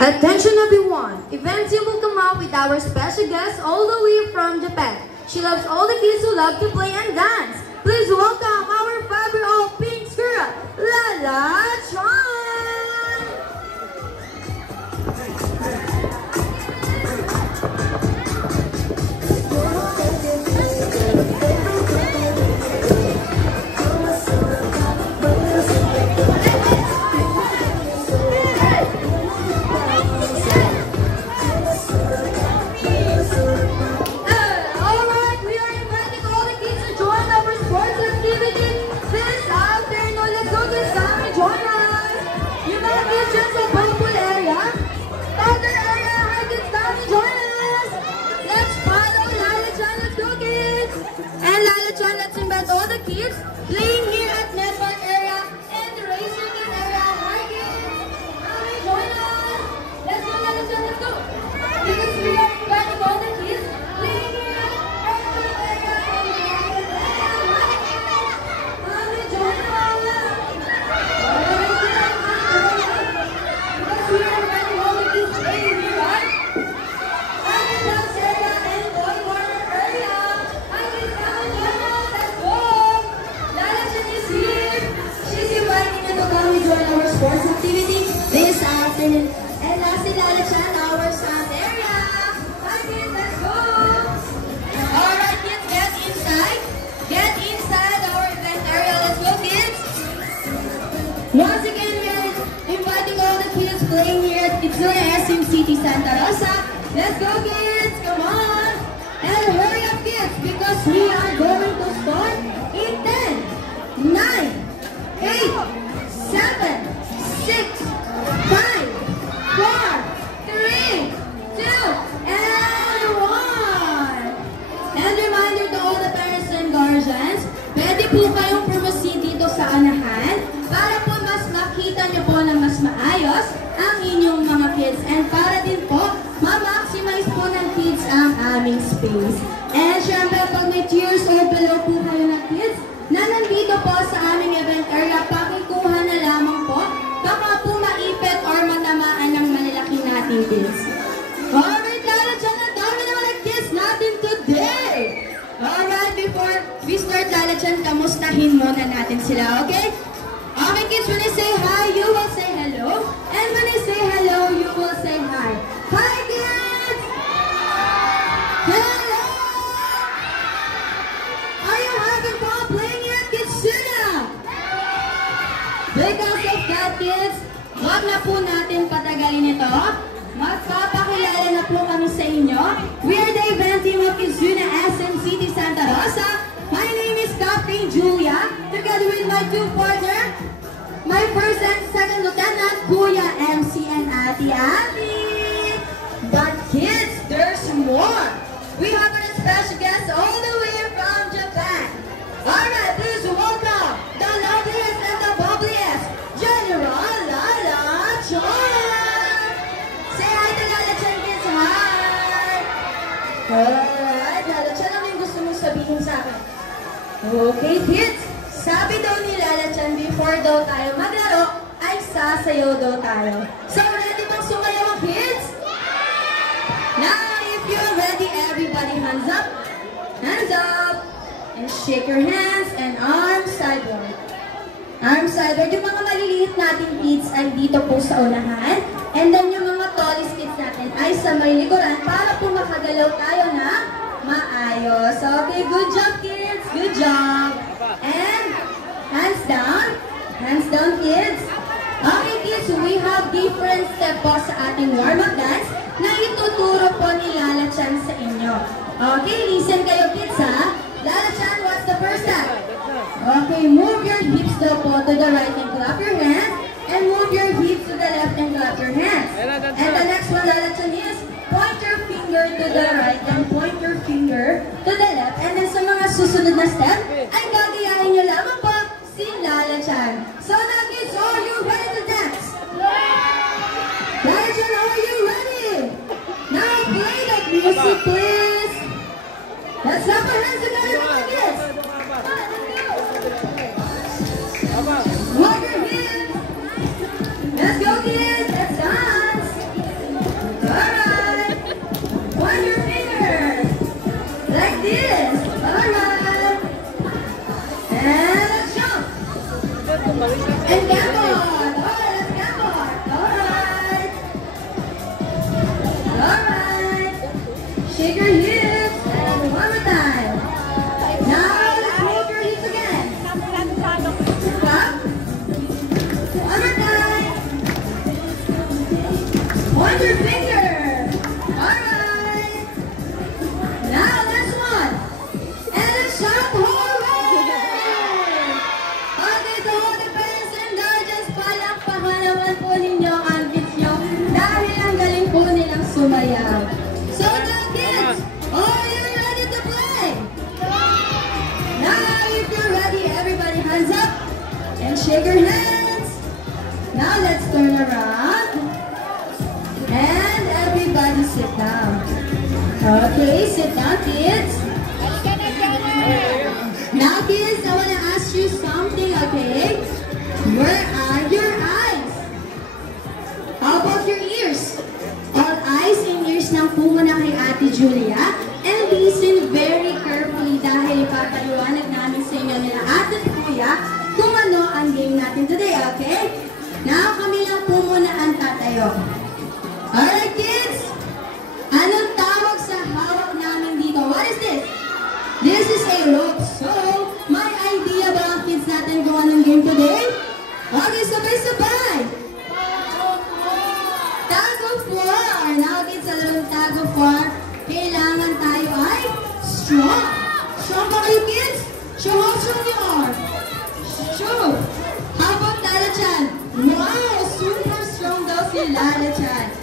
Attention everyone! Event team will come up with our special guest all the way from Japan. She loves all the kids who love to play and dance. Please welcome our favorite of pink girl, Lala Chan! Playing here at Network area and the Racing Game area. Hi kids! Join us! Let's go, let's go! Because we are inviting all the kids playing here at Network area and the Racing Game area. Join us! Because we are inviting all the kids playing here at Dance area and Boy Corner area. Hi kids, come and join us! Let's go! She's inviting you to come and join our sports activity this afternoon. And lastly, Lala Chan, our stand area. Hi kids, let's go! Alright kids, get inside. Get inside our event area. Let's go kids! Once again, we are inviting all the kids playing here at Kitsune SM City, Santa Rosa. Let's go kids! Come on! And hurry up kids, because we are going to start in 10, 9, 8, 7, 6, 5, 4, 3, 2, and 1. And reminder to all the parents and guardians, pwede po kayong proceed dito sa unahan para po mas makita nyo po na mas maayos ang inyong mga kids. And para din po, ma-maximize po ng kids ang aming space. And syempre, pag may 2 years old below po kayo na kids, na nandito po sa aming event area, pakikuha na lamang po, baka po maipit or matamaan ng malalaki nating kids. Alright, Lala Chan, ang dami naman ang kids natin today! Alright, before we start, Lala Chan, kamustahin muna natin sila, okay? Okay kids, when I say hi, you will say hello. And when I say hello, you will say hi. Hi kids! Hello! Are you having fun playing here at Kitsune? Because of that kids, wag na po natin patagalin ito. Magpapakilala na po kami sa inyo. We are the event team of Kitsune SM City, Santa Rosa. My name is Captain Julia, together with my 2 partners, my first and second lieutenant, Kuya MC and Ate Abby. But kids, there's more. We have a special guest all the way from Japan. Alright, please welcome the loveliest and the bubbliest, General Lala Chan. Say hi to Lala Chan, kids. Hi. Alright, Lala Chan, ano yung gusto mong sabihin sa akin? Okay, kids. Sabi daw ni Lala Chan, before daw tayo maglaro, ay sasayaw daw tayo. So, ready bang sumayaw ang kids? Now, if you're ready, everybody hands up. Hands up. And shake your hands and arms sideward. Arms sideward. Yung mga maliliit nating kids ay dito po sa unahan. And then yung mga tallest kids natin ay sa may likuran para po makagalaw tayo na maayos. Okay, good job kids. Good job. And hands down kids. Okay kids, we have different step po sa ating warm-up dance na ituturo po ni Lala Chan sa inyo. Okay, listen kayo kids ha. Lala Chan, what's the first step? Okay, move your hips daw po to the right and clap your hands. And move your hips to the left and clap your hands. And the next one, Lala Chan, is point your finger to the right and point your finger to the left. And then sa mga susunod na step, ay gagayahin nyo lamang po si Lala Chan. So now kids, are you ready to dance? Lala Chan, are you ready? Now play the music please. Let's clap our hands together, kids. Let's go. Wag your hands. Let's go kids, let's dance. shake your hips, and one more time. Now, let's hold your hips again. Stop. One more time. Point your finger. Alright. Now, last one. And let's shout hooray! Okay, so the parents and guardians, palakpakan naman po ninyo ang kids nyo dahil ang galing po nilang sumayaw. So now, kids, are you ready to play? Now, if you're ready, everybody hands up and shake your hands. Now, let's turn around and everybody sit down. Okay, sit down, kids. Now, kids, I want to ask you something, okay? Where are your eyes? How about your ears? All eyes and ears lang po muna kay Ate Julia. And listen very carefully dahil ipapaliwanag namin sa inyo nila Ate Kuya kung ano ang game natin today, okay? Now, kami lang po muna ang tatayo. Alright, kids? Anong tawag sa hawak namin dito? What is this? This is a rope. So, may idea ba ang kids natin kung anong game today? Okay, sabay-sabay! Tag of war! Now, kids, sa larong tag of war, kailangan tayo ay strong. Strong ba kayo, kids? Show how strong you are. Show! How about Lala-chan? Wow! Super strong daw si Lala-chan.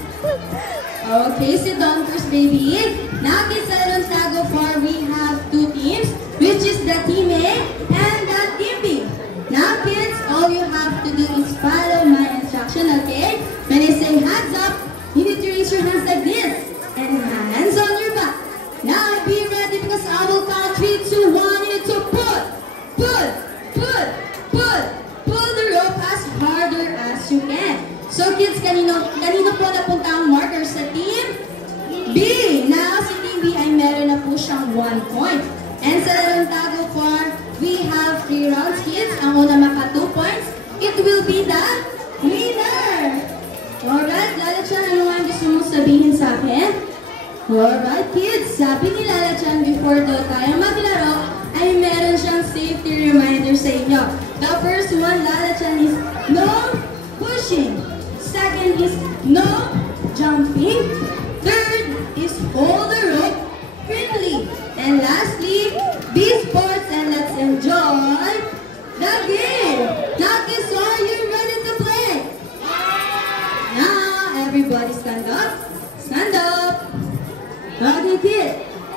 Okay, sit down first, baby. Now, kids, sa larong tag of war, we have two teams, which is the Team A and the Team B. Now, kids, all you have to do is follow my instruction, okay? When I say hands up, you need to raise your hands like this, and hands on your back. Now, be ready because I will count 3, 2, 1. You need to pull the rope as harder as you can. So, kids, kanino po napunta ang marker sa Team B? Now, si Team B ay meron na po siyang 1 point. And sa larong tag of war, we have 3 rounds, kids. Ang una maka 2 points, it will be the winner. Alright, Lala-chan, ano nga gusto mong sabihin sa akin? Alright, kids, sabi ni Lala-chan before daw tayo maglaro, ay meron siyang safety reminder sa inyo. The first one, Lala-chan, is no pushing. Second is no jumping. Third is hold the rope firmly. And lastly, be sports and let's enjoy the game. Now, kids, are you ready to play? Now, everybody stand up. Stand up. Okay, kid.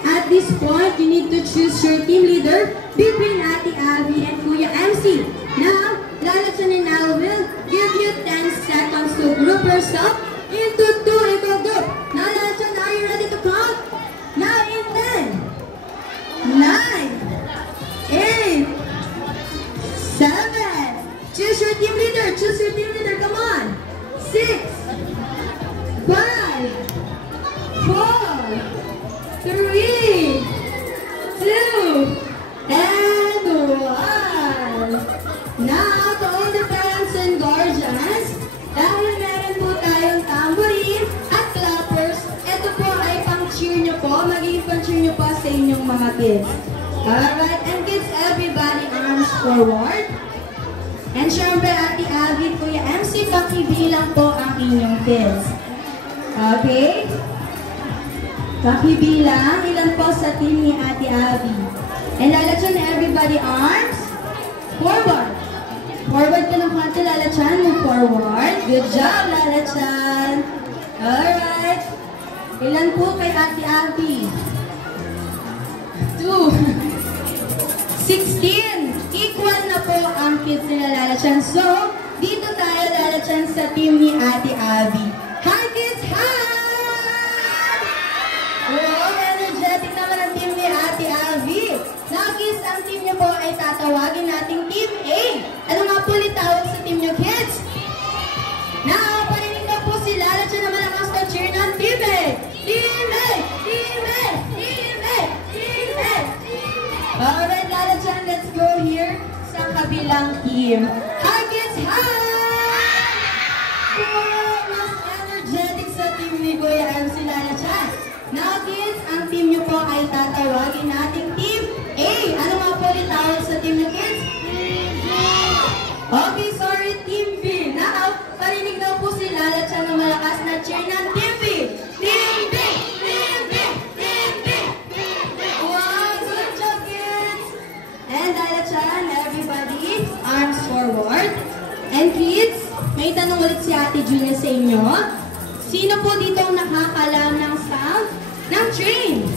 At this point, you need to choose your team leader between Ate Abby and Kuya MC. Now, Lala-chan and I will give you 10 seconds to group yourself into 2 equal group. Now, Lala-chan, are you ready to count? Now, in 10, 9, 8, 7. Choose your team leader. Choose your team leader. Come on. 6, 5, 4, 3, 2, and 1. Now, to all the parents and guardians, dahil meron po tayong tambourine at clappers, ito po ay pang-cheer nyo po, magiging pang-cheer nyo po sa inyong mga kids. Alright, and kids, everybody arms forward. And syempre, Ate Abby, Kuya MC, pakibilang po ang inyong kids. Okay? Pakibilang, ilan po sa team ni Ate Abby. And Lala-chan, everybody arms forward. Forward ka ng konti, Lala-chan. Move forward. Good job, Lala-chan. Alright. Ilan po kay Ate Abby? 2. 16. Equal na po ang kids nila, Lala-chan. So, dito tayo, Lala-chan, sa team ni Ate Abby. Hi, kids! Hi! Wow, energetic naman ang team ni Ate Abby. Now, kids, ang team niyo po ay tatawagin nating Team A. Ano nga po litawag sa team niyo, kids? Now, parinig na po si Lala-chan na malakas na cheer ng Team A. Team A! Team A! Team A! Team A! Alright, Lala-chan, let's go here sa kabilang team. Hi, kids! Hi! Wow, mas energetic sa team ni Kuya MC, Lala-chan. Now, kids, ang team ay tatawagin nating Team A. Ano nga po rin tawag sa Team ng Kids? Okay, sorry, Team B. Now, parinig daw po si Lala Chan ng malakas na cheer ng Team B. Team B! Team B! Team B! Wow, good job, kids! And Lala Chan, everybody, arms forward. And kids, may tanong ulit si Ate Julia sa inyo. Sino po dito ang nakakalam ng sound ng train?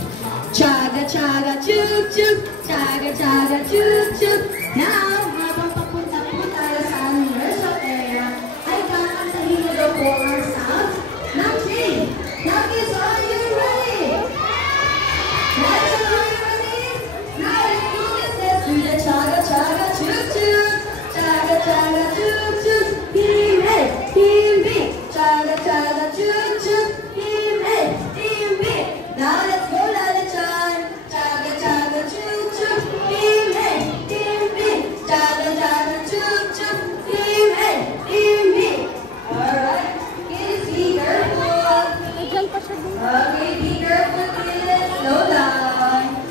Chaga, chaga, chug, chug. Chaga, chaga, chug, chug. Now, habang papunta po tayo sa aming workshop area, ay kakantahin niyo daw po ang sound ng train. Now, kids, are you ready? Let's go, are you ready? Now, let's do this. Let's do the chaga, chaga, chug, chug. Chaga, chaga, chug, chug. Team A, Team B. Chaga, chaga, chug, chug. Team A, Team B. Now, let's go, Lala Chan. Chaga, chaga, chug, chug. Team A, Team B. Chaga, chaga, chug, chug. Team A, Team B. Alright, kids, be careful. Okay, be careful, kids. Slow down.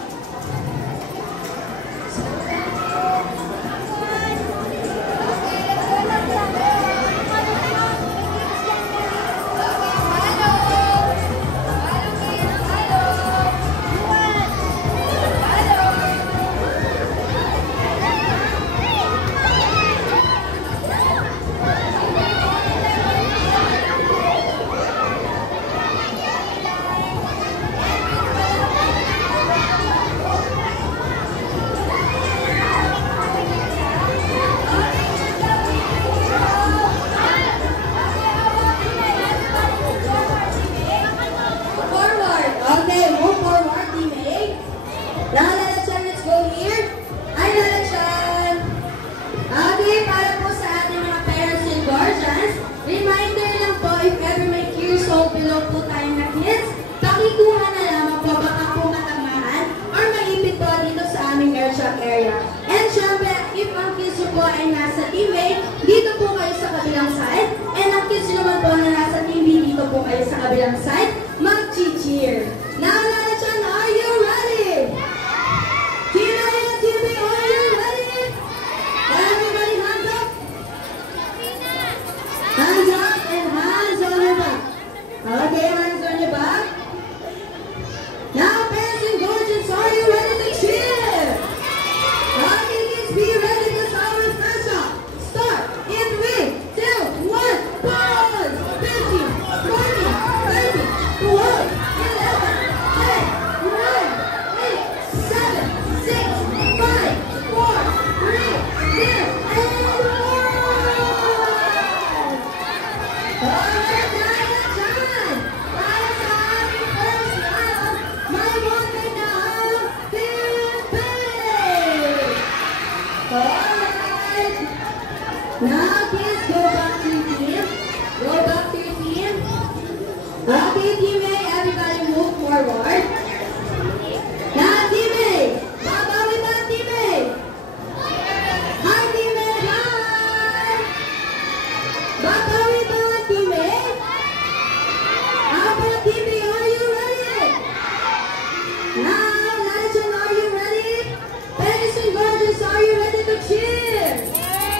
Area. And syempre, if ang kids nyo po ay nasa Team A, dito po kayo sa kabilang side. And ang kids nyo naman po na nasa Team B, dito po kayo sa kabilang side, mag-cheer. Now, Lala Chan, are you ready? Team A and Team B, are you ready? Everybody, hands up. Hands up and hands on your back. Okay, hands on your back. Now, parents and guardians, are you ready to cheer? Okay, kids, be ready because our first shot start in 3, 2, 1, pause! 15, 14, 13, 12, 11, 10, 9, 8, 7, 6, 5, 4, 3, 2, and 1! Alright, Lala Chan! Para sa aming first round, may one now, Team B! Alright! Now, kids, go back to your team. Go back to your team. Okay, Team A, everybody move forward. Now, Team A! Babawi ba, Team A? Hi, Team A! Hi! Babawi ba, Team A? How about Team B? Are you ready? Now, Lala Chan, are you ready? Parents and guardians, are you ready to cheer?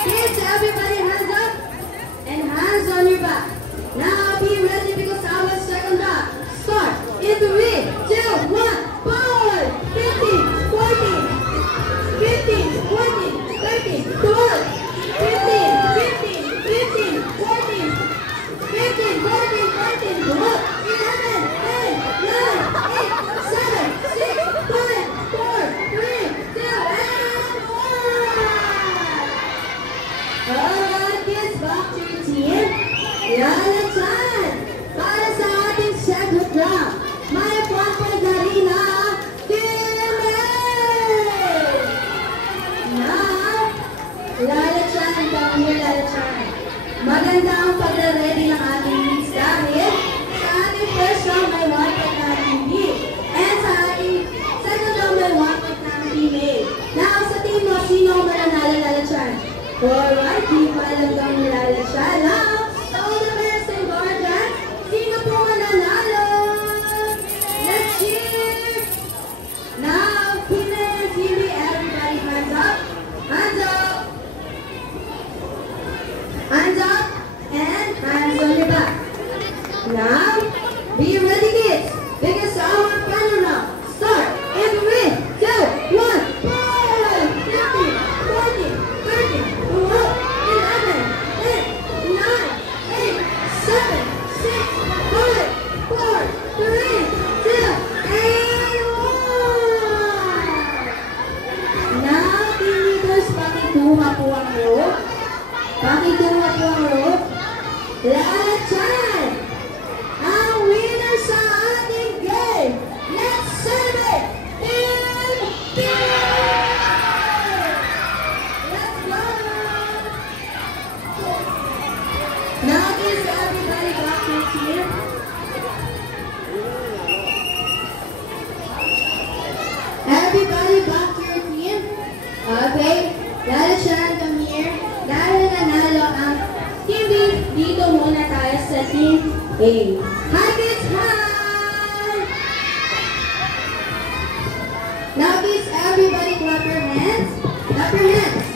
Kids, everybody hands up and hands on your back. Now be ready because our second round start in 3, 2, Now, be ready kids, because our final round start in 3, 2, 1, 5, 15, 14, 13, 12, 11, 10, 9, 8, 7, 6, 5, 4, 3, 2, and 1. Now, team leaders, pakikuha po ang rope. Pakikuha po ang rope. Lalachan! Ang winner sa ating game! Let's celebrate! Team Pinoy! Let's go! Now is everybody back to your team. Everybody back to your team. Okay, Lalachan, come here. Dahil nanalo ang Team B, dito muna tayo sa Team A. Hi kids, hi! Now kids, everybody clap your hands. Clap your hands.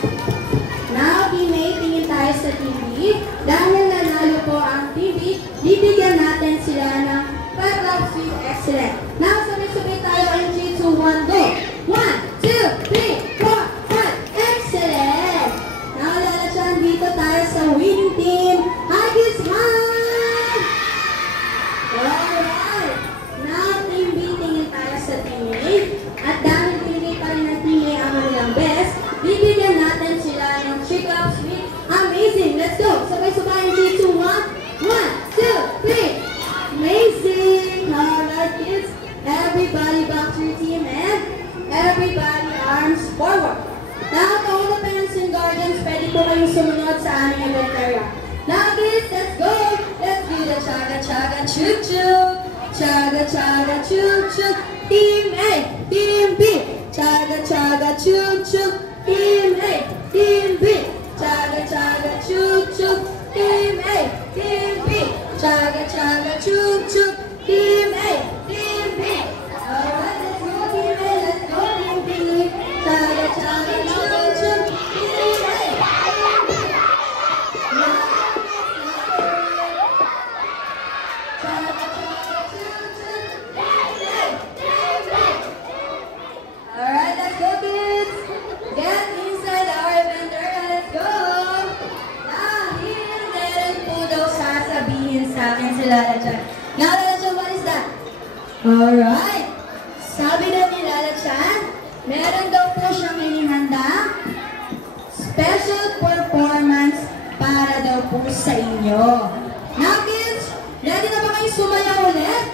Now, Team A, tingin tayo sa Team B. Dahil nanalo po ang Team B, bibigyan natin sila ng 5 laps with excellent. Now, sabay-sabay tayo in 3, 2, 1, go! 1, 2, 3, 4, 5, excellent! Now, Lalachan, dito tayo sa winning team. Hi kids, hi! Alright! Now, Team B, tingin tayo sa Team A. At dahil pinili pa rin ng Team A ang kanilang best, bibigyan natin sila ng 3 laps with amazing. Let's go! Sabay-sabay in 3, 2, 1. 1, 2, 3. Amazing! Alright kids, everybody back to your team and everybody arms forward. Now, to all the parents and guardians, pwede po kayong sumunod sa aming event area. Now kids, let's go! Let's do the chaga-chaga choo-choo! Chaga-chaga choo-choo! Team A, Team B! Chaga-chaga choo-choo! Team A, Team B! Chaga-chaga choo-choo! Team A, Team B! Chaga-chaga choo-choo! Team A, Team B! Alright, let's go Team A, let's go Team B! Chaga-chaga choo-choo! Team A! Alright, let's go kids! Get inside our event area, let's go! Now, here, meron po daw sasabihin sa akin si Lalachan. Now, Lalachan, what is that? Alright! Sabi na ni Lalachan, meron daw po siyang inihanda special performance para daw po sa inyo. Now kids, ready na ba kayo sumayaw ulit?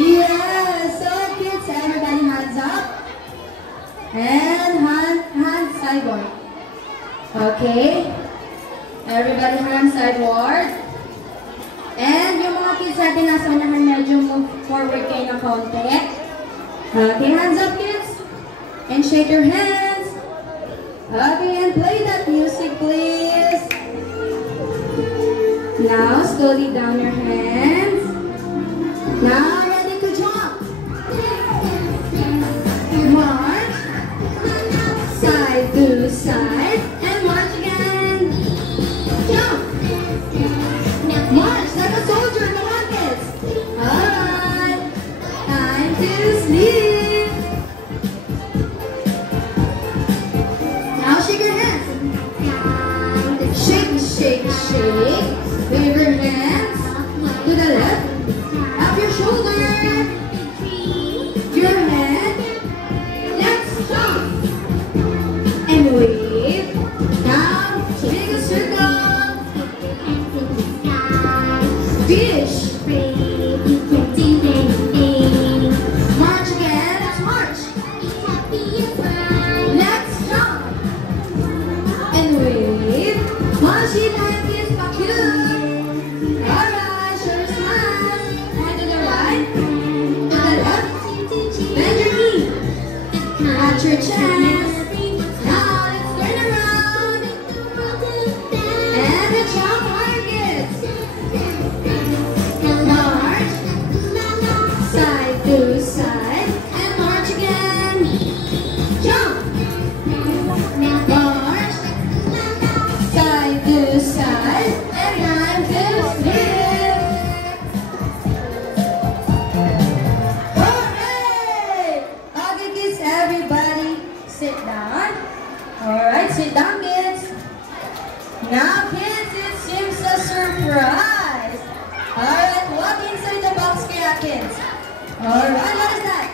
Yes! So kids, everybody hands up. And hand sideward. Okay? Everybody hand sideward. And yung mga kids natin nasa unahan, medyo move forward kayo ng konti. Okay, hands up kids. And shake your hands. Okay, and play that music please. Now, slowly down your hands. Now, ready to jump. March. Side to side. And march again. Jump. March like a soldier. Come on, kids. Alright. Time to sleep. Now, shake your hands. Shake, shake, shake. Wave your hands to the left. Up your shoulder. Your head. Let's jump. And wave. Now, make a circle. Fish. March again. Let's march. Let's jump. And wave. Marchy like this, back you. Alright, show your smile. And to the right. To the left. Bend your knee. At your chest. Now let's turn around. And the jump higher, kids. March. Side to side. And march again. Jump. March. Side to side. And time to spin. that, kids? Alright, what is that?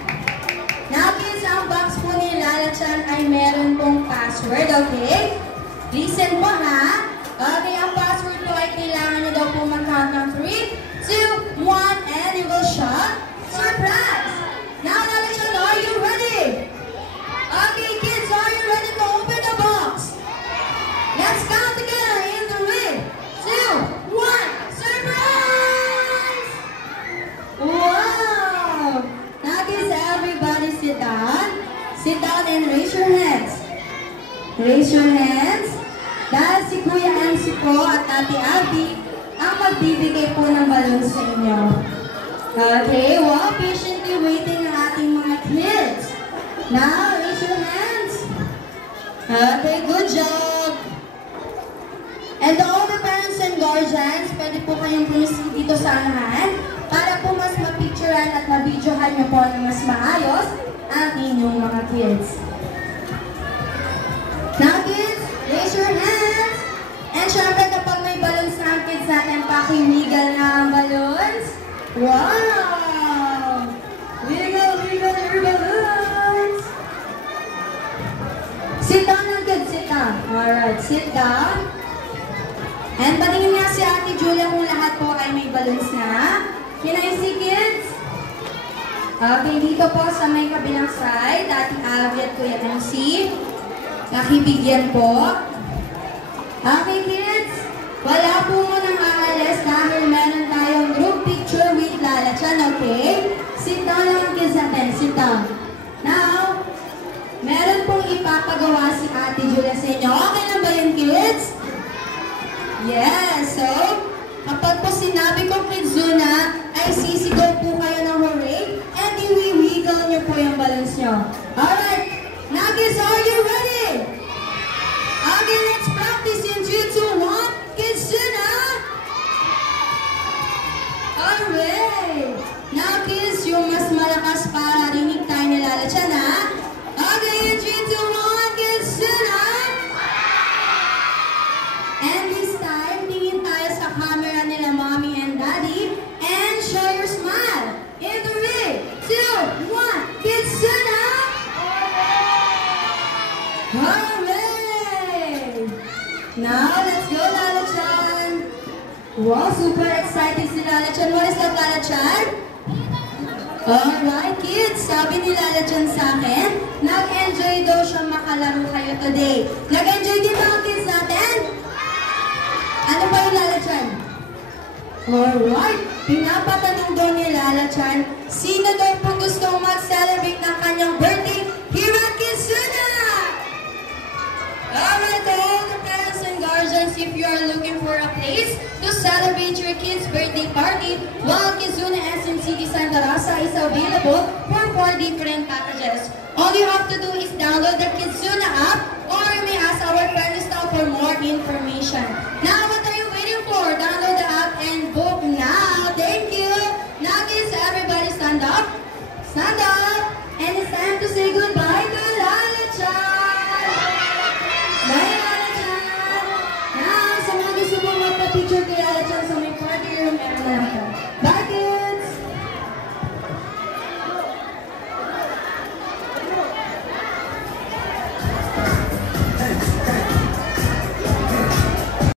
Now, kids, ang box po ni Lala Chan ay meron pong password, okay? Listen po, ha? Okay, ang password po ay kailangan nyo daw po mag-count ng 3, 2, 1, and you will shout, surprise! Now, Lala Chan, are you ready? Okay, kids, are you ready to open the box? Let's count together in 3, 2, 1, surprise! Wow! Now, kids, everybody sit down. Sit down and raise your hands. Raise your hands. Dahil si Kuya MC po at Ate Abby ang magbibigay po ng balloons sa inyo. Okay, wow, patiently waiting ang ating mga kids. Now, raise your hands. Okay, good job. And all the parents and guardians, pwede po kayong pumisit dito sa unahan para po mas mapicturean at mabidyohan nyo po na mas maayos ang inyong mga kids. Now, kids, raise your hands. And syempre, kapag may balloons na ang kids natin, pakiwigal na ang balloons. Wow! Wiggle, wiggle your balloons! Sit down lang, kids. Sit down. Alright, sit down. And patingin nga si Ate Julia kung lahat po ay may balloons na. Can I see, kids? Okay, dito po sa may kabilang side, Ate Abby at Kuya MC. Nakibigyan po. Okay, kids. Wala po munang aalis dahil meron tayong group picture with Lala Chan, okay? Sit down lang, kids natin. Sit down. Now, meron pong ipapagawa si Ate Julia sa inyo. Okay na ba yun, kids? Yes. So, kapag po sinabi ko Kidzuna, ay sisigaw po kayo ng hooray and iwi-wiggle nyo po yung balloons nyo. Alright. Now, kids, are you ready? Okay, let's practice in 3, 2, 1. Kidzuna! Alright. Now, kids, yung mas malakas para rinig tayo ni Lala Chan, ha? Okay, in 3, 2, 1. Kidzuna! And this time, tingin tayo sa camera nila mommy and daddy and show your smile. In 3, 2, 1. Kidzuna! Hooray! Now, let's go, Lala Chan. Wow, super excited si Lala Chan. What is that, Lala Chan? Alright, kids. Sabi ni Lala Chan sa akin, nag-enjoy daw siya makalaro kayo today. Nag-enjoy din ba ang kids natin? Ano ba yung Lala Chan? Alright, pinapatanong daw ni Lala Chan, sino daw po gustong mag-celebrate ng kanyang birthday here at Kidzuna? Alright, to all the parents and guardians, if you are looking for a place to celebrate your kid's birthday party, well, Kidzuna SM City Santa Rosa is available for 4 different packages. All you have to do is download the Kidzuna app, or you may ask our friend staff for more information. Now, what are you waiting for? Download the app and book now. Thank you. Now, kids, everybody stand up. Stand up. And it's time to say goodbye.